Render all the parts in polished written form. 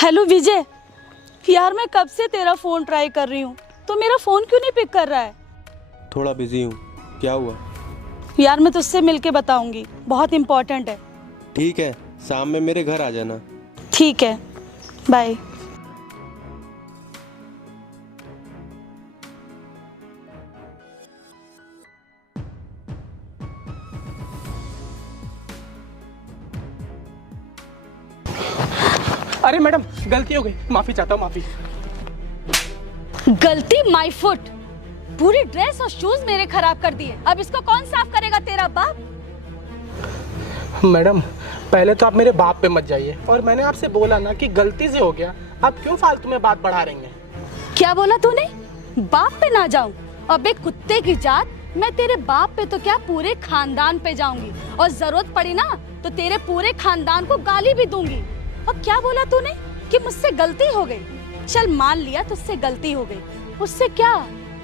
Hello विजय, यार मैं कब से तेरा फ़ोन ट्राई कर रही हूँ तो मेरा फ़ोन क्यों नहीं पिक कर रहा है? थोड़ा बिजी हूँ। क्या हुआ? यार मैं तुझसे मिलके बताऊंगी, बहुत इम्पोर्टेंट है। ठीक है, शाम में मेरे घर आ जाना। ठीक है, बाय। अरे मैडम, गलती हो गई, माफी चाहता हूँ, माफी। गलती माय फुट, पूरी ड्रेस और शूज मेरे खराब कर दिए। अब इसको कौन साफ करेगा? तेरा बाप। मैडम, पहले तो आप मेरे बाप पे मत जाइए, और मैंने आपसे बोला ना कि गलती से हो गया, आप क्यों फालतू में बात बढ़ा रही हैं? क्या बोला तूने? बाप पे ना जाऊं? अबे कुत्ते की जात, मैं तेरे बाप पे तो क्या पूरे खानदान पे जाऊंगी, और जरूरत पड़ी ना तो तेरे पूरे खानदान को गाली भी दूंगी। और क्या बोला तूने कि मुझसे गलती हो गई? चल मान लिया तुझसे गलती हो गई, उससे क्या?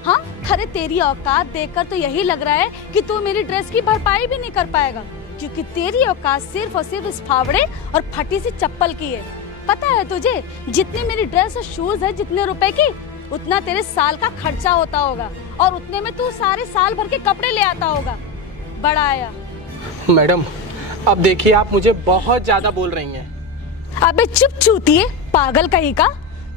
हाँ, खरे तेरी औकात देखकर तो यही लग रहा है कि तू मेरी ड्रेस की भरपाई भी नहीं कर पाएगा, क्योंकि तेरी औकात सिर्फ और सिर्फ इस फावड़े और फटी सी चप्पल की है। पता है तुझे, जितनी मेरी ड्रेस और शूज है, जितने रुपए की, उतना तेरे साल का खर्चा होता होगा, और उतने में तू सारे साल भर के कपड़े ले आता होगा। बड़ा आया। मैडम, अब देखिए, आप मुझे बहुत ज्यादा बोल रही हैं। अबे चुप चूतिए, पागल कहीं का।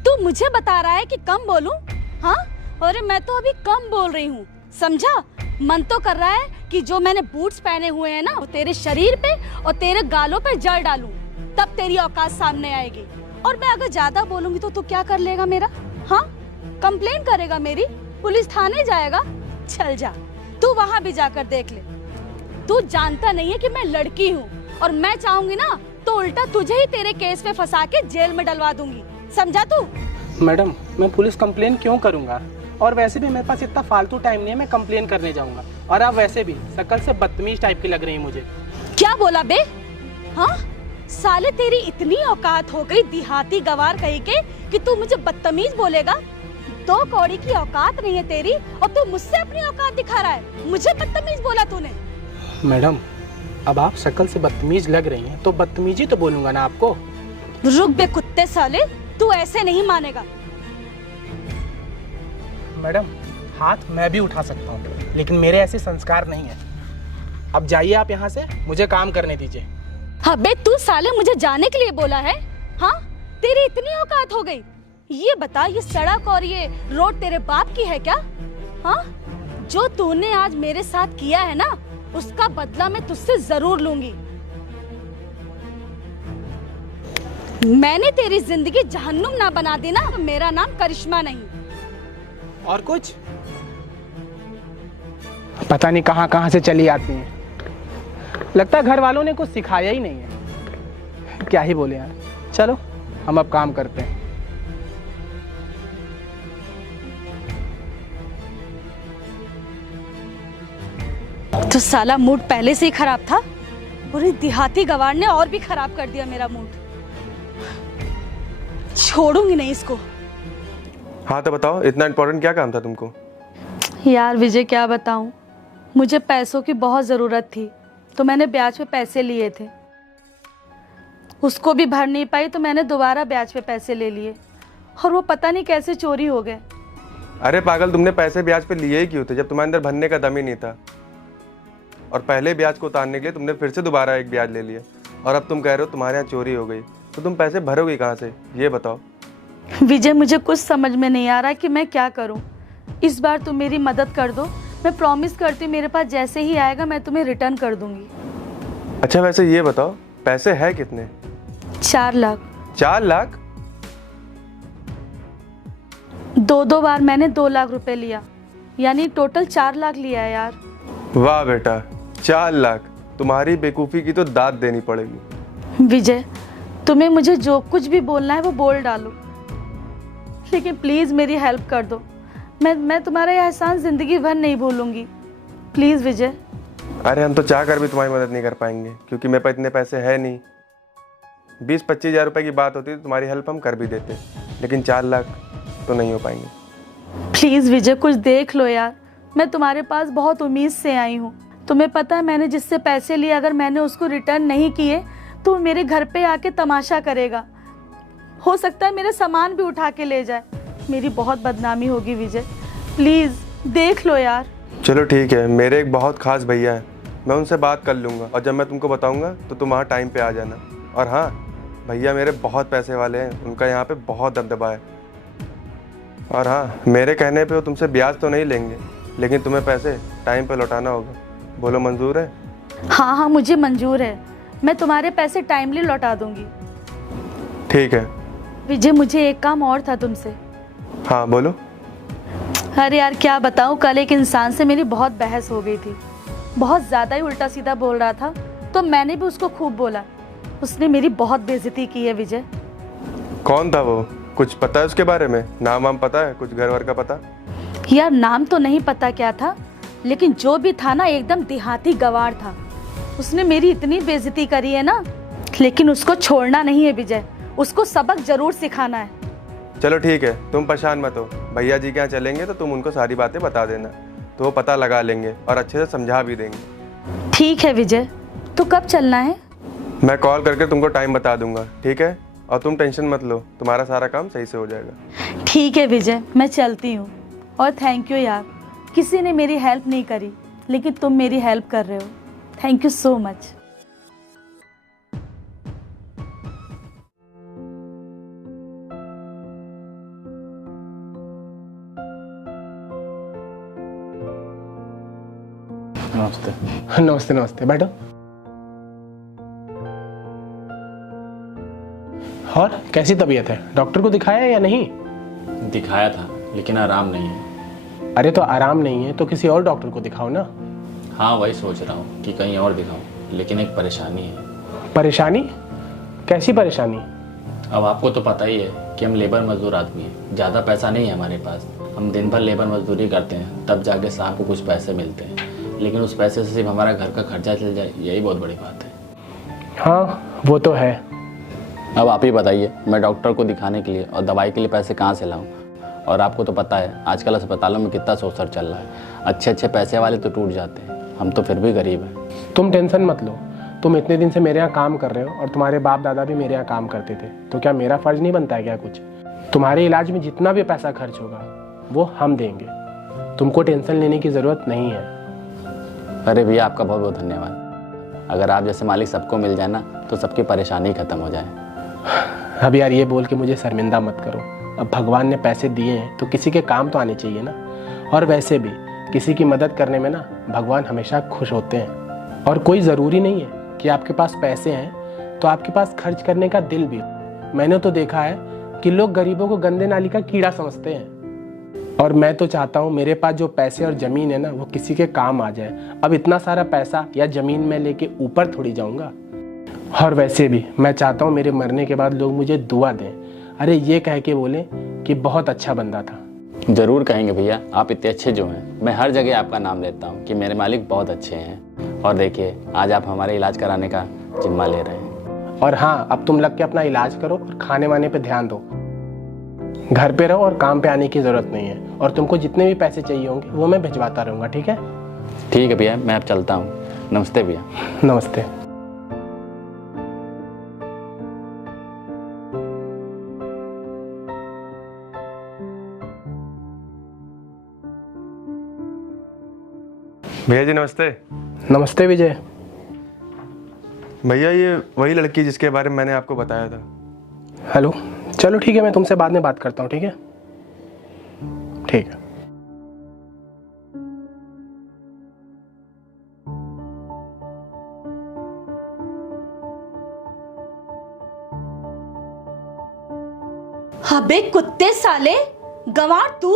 तू मुझे बता रहा है कि कम बोलूं? हाँ, अरे मैं तो अभी कम बोल रही हूँ, समझा? मन तो कर रहा है कि जो मैंने बूट्स पहने हुए हैं ना, वो तेरे शरीर पे और तेरे गालों पे जड़ डालूं, तब तेरी औकात सामने आएगी। और मैं अगर ज्यादा बोलूंगी तो तू क्या कर लेगा मेरा? हाँ, कंप्लेन करेगा मेरी, पुलिस थाने जाएगा? चल जा, तू वहाँ भी जाकर देख ले। तू जानता नहीं है कि मैं लड़की हूँ, और मैं चाहूंगी ना तो उल्टा तुझे ही तेरे केस में फंसा के जेल में डलवा दूंगी, समझा तू? मैडम, मैं पुलिस कंप्लेन क्यों करूंगा? और वैसे भी मेरे पास इतना फालतू टाइम नहीं है मैं कंप्लेन करने जाऊंगा। और आप वैसे भी शक्ल से बदतमीज टाइप की लग रही है मुझे। क्या बोला बे? हाँ, साले तेरी इतनी औकात हो गई देहाती गवार कहीं के कि तू मुझे बदतमीज बोलेगा? 2 कौड़ी की औकात नहीं है तेरी, और तू मुझसे अपनी औकात दिखा रहा है। मुझे बदतमीज बोला तूने? मैडम, अब आप शक्ल से बदतमीज लग रही हैं तो बदतमीजी तो बोलूंगा ना आपको। रुक बे कुत्ते साले, तू ऐसे नहीं मानेगा। मैडम, हाथ मैं भी उठा सकता हूँ, लेकिन मेरे ऐसे संस्कार नहीं है। अब जाइए आप यहाँ से, मुझे काम करने दीजिए। हाँ बे, तू साले मुझे जाने के लिए बोला है? हाँ, तेरी इतनी औकात हो गई? ये बता, ये सड़क और ये रोड तेरे बाप की है क्या? हाँ, जो तूने आज मेरे साथ किया है ना, उसका बदला मैं तुझसे जरूर लूंगी। मैंने तेरी जिंदगी जहन्नुम ना बना दी ना, मेरा नाम करिश्मा नहीं। और कुछ? पता नहीं कहाँ कहाँ से चली आती हैं। लगता है घर वालों ने कुछ सिखाया ही नहीं है। क्या ही बोले यार। चलो, हम अब काम करते हैं। तो साला मूड पहले से ही खराब था, पूरी देहाती गवार ने और भी खराब कर दिया मेरा मूड। छोड़ूंगी नहीं इसको। हाँ तो बताओ, इतना इम्पोर्टेंट क्या काम था तुमको? यार विजय, क्या बताऊं, मुझे पैसों की बहुत ज़रूरत थी, तो मैंने ब्याज पे पैसे लिए थे। उसको भी भर नहीं पाई तो मैंने दोबारा ब्याज पे पैसे ले लिए, और वो पता नहीं कैसे चोरी हो गए। अरे पागल, तुमने पैसे ब्याज पे लिए ही क्यों थे जब तुम्हारे अंदर भरने का दम ही नहीं था? और पहले ब्याज को उतारने के लिए तुमने फिर से दोबारा एक ब्याज ले लिया, और अब तुम कह रहे हो तुम्हारे यहाँ चोरी हो गई, तो तुम पैसे भरोगे कहाँ से, ये बताओ। विजय, मुझे कुछ समझ में नहीं आ रहा कि मैं क्या करूं। इस बार तुम मेरी मदद कर दो। मैं प्रॉमिस करती हूँ, मेरे पास जैसे ही आएगा मैं तुम्हें रिटर्न कर दूंगी। अच्छा वैसे ये बताओ, पैसे है कितने? 4 लाख। 4 लाख? 2 बार मैंने 2 लाख रुपए लिया, यानी टोटल 4 लाख लिया है यार। वाह बेटा, 4 लाख! तुम्हारी बेवकूफ़ी की तो दाद देनी पड़ेगी। विजय, तुम्हें मुझे जो कुछ भी बोलना है वो बोल डालो, लेकिन प्लीज़ मेरी हेल्प कर दो। मैं तुम्हारा यह एहसान ज़िंदगी भर नहीं भूलूंगी। प्लीज़ विजय। अरे हम तो चाह कर भी तुम्हारी मदद नहीं कर पाएंगे, क्योंकि मेरे पास इतने पैसे है नहीं। 20-25 हज़ार रुपये की बात होती तो तुम्हारी हेल्प हम कर भी देते, लेकिन 4 लाख तो नहीं हो पाएंगे। प्लीज़ विजय, कुछ देख लो यार। मैं तुम्हारे पास बहुत उम्मीद से आई हूँ। तुम्हें पता है, मैंने जिससे पैसे लिए, अगर मैंने उसको रिटर्न नहीं किए तो मेरे घर पे आके तमाशा करेगा। हो सकता है मेरा सामान भी उठा के ले जाए। मेरी बहुत बदनामी होगी विजय, प्लीज देख लो यार। चलो ठीक है, मेरे एक बहुत खास भैया हैं, मैं उनसे बात कर लूँगा और जब मैं तुमको बताऊँगा तो तुम वहाँ टाइम पे आ जाना। और हाँ, भैया मेरे बहुत पैसे वाले हैं, उनका यहाँ पे बहुत दबदबा है। और हाँ, मेरे कहने पे वो तुमसे ब्याज तो नहीं लेंगे, लेकिन तुम्हें पैसे टाइम पे लौटाना होगा। बोलो मंजूर है? हाँ हाँ मुझे मंजूर है, मैं तुम्हारे पैसे टाइमली लौटा दूंगी। ठीक है। विजय मुझे एक काम और था तुमसे। हाँ बोलो। अरे यार क्या बताऊँ, कल एक इंसान से मेरी बहुत बहस हो गई थी। बहुत ज़्यादा ही उल्टा सीधा बोल रहा था, तो मैंने भी उसको खूब बोला। उसने मेरी बहुत बेइज्जती की है विजय। कौन था वो? कुछ पता है उसके बारे में? नाम वाम पता है? कुछ घर वर का पता? यार नाम तो नहीं पता क्या था, लेकिन जो भी था ना एकदम देहाती गवार था। उसने मेरी इतनी बेइज्जती करी है ना, लेकिन उसको छोड़ना नहीं है विजय, उसको सबक जरूर सिखाना है। चलो ठीक है, तुम परेशान मत हो। भैया जी के यहाँ चलेंगे तो तुम उनको सारी बातें बता देना, तो वो पता लगा लेंगे और अच्छे से समझा भी देंगे। ठीक है विजय, तो कब चलना है? मैं कॉल करके तुमको टाइम बता दूंगा, ठीक है? और तुम टेंशन मत लो, तुम्हारा सारा काम सही से हो जाएगा। ठीक है विजय, मैं चलती हूँ। और थैंक यू यार, किसी ने मेरी हेल्प नहीं करी, लेकिन तुम मेरी हेल्प कर रहे हो। Thank you so much. नमस्ते। नमस्ते नमस्ते, बैठो। और कैसी तबीयत है? डॉक्टर को दिखाया या नहीं? दिखाया था, लेकिन आराम नहीं है। अरे तो आराम नहीं है तो किसी और डॉक्टर को दिखाओ ना। हाँ वही सोच रहा हूँ कि कहीं और दिखाऊं, लेकिन एक परेशानी है। परेशानी? कैसी परेशानी? अब आपको तो पता ही है कि हम लेबर मजदूर आदमी हैं, ज़्यादा पैसा नहीं है हमारे पास। हम दिन भर लेबर मजदूरी करते हैं, तब जाके शाम को कुछ पैसे मिलते हैं, लेकिन उस पैसे से सिर्फ हमारा घर का खर्चा चल जाए, यही बहुत बड़ी बात है। हाँ वो तो है। अब आप ही बताइए, मैं डॉक्टर को दिखाने के लिए और दवाई के लिए पैसे कहाँ से लाऊं? और आपको तो पता है आजकल अस्पतालों में कितना शोषण चल रहा है। अच्छे अच्छे पैसे वाले तो टूट जाते हैं, हम तो फिर भी गरीब हैं। तुम टेंशन मत लो, तुम इतने दिन से मेरे यहाँ काम कर रहे हो और तुम्हारे बाप दादा भी मेरे यहाँ काम करते थे, तो क्या मेरा फर्ज नहीं बनता है क्या कुछ? तुम्हारे इलाज में जितना भी पैसा खर्च होगा वो हम देंगे, तुमको टेंशन लेने की ज़रूरत नहीं है। अरे भैया आपका बहुत बहुत धन्यवाद। अगर आप जैसे मालिक सबको मिल जाए ना तो सबकी परेशानी खत्म हो जाए। अब यार ये बोल के मुझे शर्मिंदा मत करो। अब भगवान ने पैसे दिए हैं तो किसी के काम तो आने चाहिए ना। और वैसे भी किसी की मदद करने में ना भगवान हमेशा खुश होते हैं। और कोई ज़रूरी नहीं है कि आपके पास पैसे हैं तो आपके पास खर्च करने का दिल भी हो। मैंने तो देखा है कि लोग गरीबों को गंदे नाली का कीड़ा समझते हैं। और मैं तो चाहता हूँ मेरे पास जो पैसे और ज़मीन है ना वो किसी के काम आ जाए। अब इतना सारा पैसा या ज़मीन में लेके ऊपर थोड़ी जाऊँगा। और वैसे भी मैं चाहता हूँ मेरे मरने के बाद लोग मुझे दुआ दें, अरे ये कह के बोले कि बहुत अच्छा बंदा था। ज़रूर कहेंगे भैया, आप इतने अच्छे जो हैं, मैं हर जगह आपका नाम लेता हूँ कि मेरे मालिक बहुत अच्छे हैं। और देखिए आज आप हमारे इलाज कराने का जिम्मा ले रहे हैं। और हाँ, अब तुम लग के अपना इलाज करो और खाने वाने पे ध्यान दो। घर पे रहो और काम पे आने की ज़रूरत नहीं है। और तुमको जितने भी पैसे चाहिए होंगे वो मैं भिजवाता रहूँगा, ठीक है? ठीक है भैया, मैं अब चलता हूँ। नमस्ते भैया। नमस्ते। भैया जी नमस्ते। नमस्ते विजय। भैया ये वही लड़की जिसके बारे में मैंने आपको बताया था। हेलो, चलो ठीक है, मैं तुमसे बाद में बात करता हूँ, ठीक है? ठीक है। अबे कुत्ते साले, गंवार तू?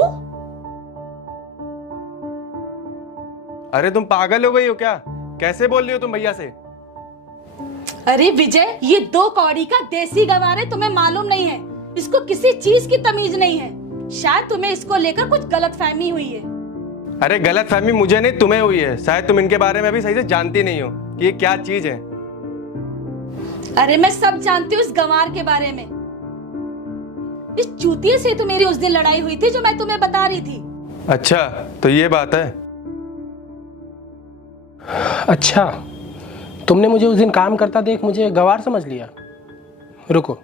अरे तुम पागल हो गई हो क्या? कैसे बोल रही हो तुम भैया से? अरे विजय, ये 2 कौड़ी का देसी गंवार है, तुम्हें मालूम नहीं है। इसको किसी चीज की तमीज नहीं है। शायद तुम्हें इसको लेकर कुछ गलतफहमी हुई है। अरे गलतफहमी मुझे नहीं, तुम्हें हुई है। शायद तुम इनके बारे में अभी सही से जानती नहीं हो कि ये क्या चीज है। अरे मैं सब जानती हूँ इस गंवार के बारे में। इस चूतिए से तो मेरी उस दिन लड़ाई हुई थी जो मैं तुम्हें बता रही थी। अच्छा तो ये बात है। अच्छा, तुमने मुझे उस दिन काम करता देख मुझे गंवार समझ लिया। रुको,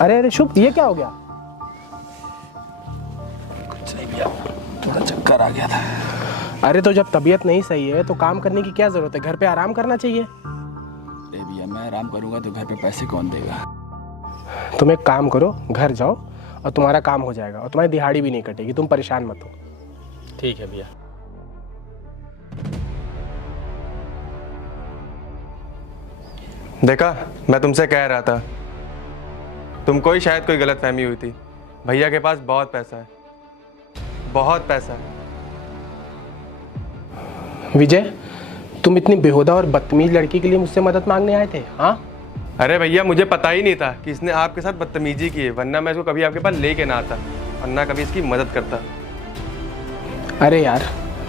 अरे अरे शुभ, ये क्या हो गया? कुछ नहीं भैया, थोड़ा चक्कर आ गया था। अरे तो जब तबीयत नहीं सही है तो काम करने की क्या जरूरत है, घर पे आराम करना चाहिए। अरे भैया मैं आराम करूँगा तो घर पे पैसे कौन देगा? तुम एक काम करो, घर जाओ और तुम्हारा काम हो जाएगा और तुम्हारी दिहाड़ी भी नहीं कटेगी, तुम परेशान मत हो। ठीक है भैया। देखा, मैं तुमसे कह रहा था, तुमको ही शायद कोई गलतफहमी हुई थी। भैया के पास बहुत पैसा है, बहुत पैसा है। विजय, तुम इतनी बेहुदा और बदतमीज लड़की के लिए मुझसे मदद मांगने आए थे? हाँ, अरे भैया, मुझे पता ही नहीं था कि इसने आपके साथ बदतमीजी की है, वरना मैं इसको कभी आपके पास लेके ना आता और ना कभी इसकी मदद करता। अरे यार,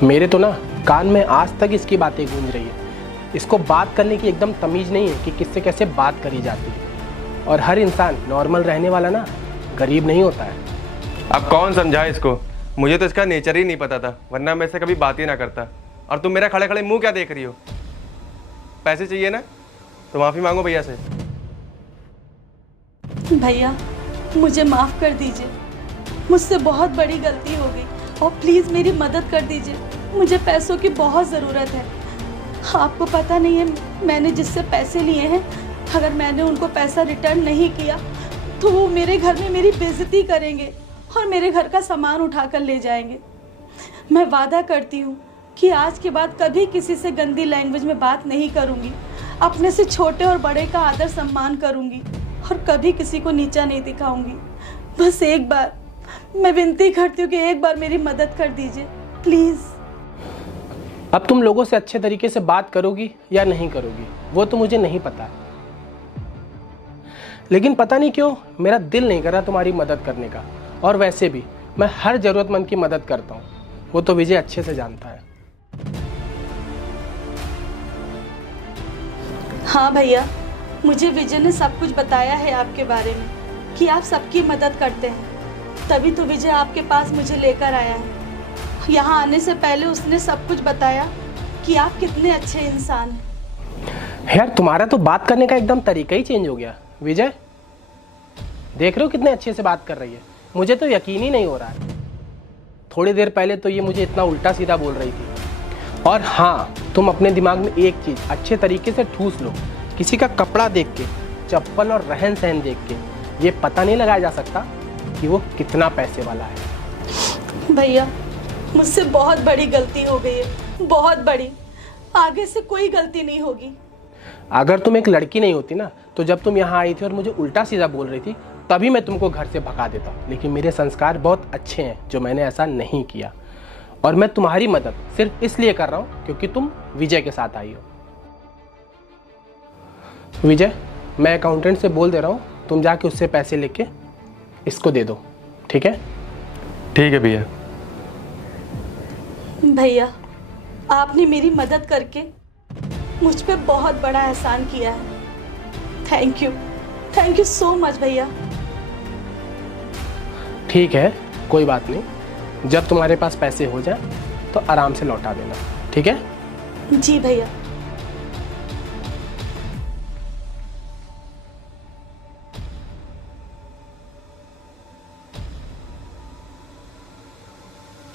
मेरे तो ना कान में आज तक इसकी बातें गूंज रही है। इसको बात करने की एकदम तमीज़ नहीं है कि किससे कैसे बात करी जाती है। और हर इंसान नॉर्मल रहने वाला ना गरीब नहीं होता है। अब कौन समझाए इसको? मुझे तो इसका नेचर ही नहीं पता था, वरना मैं इससे कभी बात ही ना करता। और तुम मेरा खड़े खड़े मुंह क्या देख रही हो? पैसे चाहिए ना, तो माफ़ी मांगो भैया से। भैया मुझे माफ़ कर दीजिए, मुझसे बहुत बड़ी गलती हो गई और प्लीज़ मेरी मदद कर दीजिए। मुझे पैसों की बहुत ज़रूरत है। आपको पता नहीं है, मैंने जिससे पैसे लिए हैं, अगर मैंने उनको पैसा रिटर्न नहीं किया तो वो मेरे घर में मेरी बेइज्जती करेंगे और मेरे घर का सामान उठा कर ले जाएंगे। मैं वादा करती हूँ कि आज के बाद कभी किसी से गंदी लैंग्वेज में बात नहीं करूँगी, अपने से छोटे और बड़े का आदर सम्मान करूँगी और कभी किसी को नीचा नहीं दिखाऊंगी। बस एक बार मैं विनती करती हूँ कि एक बार मेरी मदद कर दीजिए प्लीज़। अब तुम लोगों से अच्छे तरीके से बात करोगी या नहीं करोगी वो तो मुझे नहीं पता, लेकिन पता नहीं क्यों मेरा दिल नहीं कर रहा तुम्हारी मदद करने का। और वैसे भी मैं हर ज़रूरतमंद की मदद करता हूँ, वो तो विजय अच्छे से जानता है। हाँ भैया, मुझे विजय ने सब कुछ बताया है आपके बारे में कि आप सबकी मदद करते हैं, तभी तो विजय आपके पास मुझे लेकर आया है। यहाँ आने से पहले उसने सब कुछ बताया कि आप कितने अच्छे इंसान हैं। यार तुम्हारा तो बात करने का एकदम तरीका ही चेंज हो गया। विजय, देख रहे हो कितने अच्छे से बात कर रही है, मुझे तो यकीन ही नहीं हो रहा है। थोड़ी देर पहले तो ये मुझे इतना उल्टा सीधा बोल रही थी। और हाँ, तुम अपने दिमाग में एक चीज़ अच्छे तरीके से ठूस लो, किसी का कपड़ा देख के, चप्पल और रहन सहन देख के ये पता नहीं लगाया जा सकता कि वो कितना पैसे वाला है। भैया मुझसे बहुत बड़ी गलती हो गई है, बहुत बड़ी। आगे से कोई गलती नहीं होगी। अगर तुम एक लड़की नहीं होती ना, तो जब तुम यहाँ आई थी और मुझे उल्टा सीधा बोल रही थी तभी मैं तुमको घर से भगा देता। लेकिन मेरे संस्कार बहुत अच्छे हैं जो मैंने ऐसा नहीं किया। और मैं तुम्हारी मदद सिर्फ इसलिए कर रहा हूँ क्योंकि तुम विजय के साथ आई हो। विजय, मैं अकाउंटेंट से बोल दे रहा हूँ, तुम जाके उससे पैसे लेके इसको दे दो, ठीक है? ठीक है भैया। भैया आपने मेरी मदद करके मुझ पे बहुत बड़ा एहसान किया है। थैंक यू सो मच भैया। ठीक है, कोई बात नहीं। जब तुम्हारे पास पैसे हो जाए तो आराम से लौटा देना, ठीक है? जी भैया।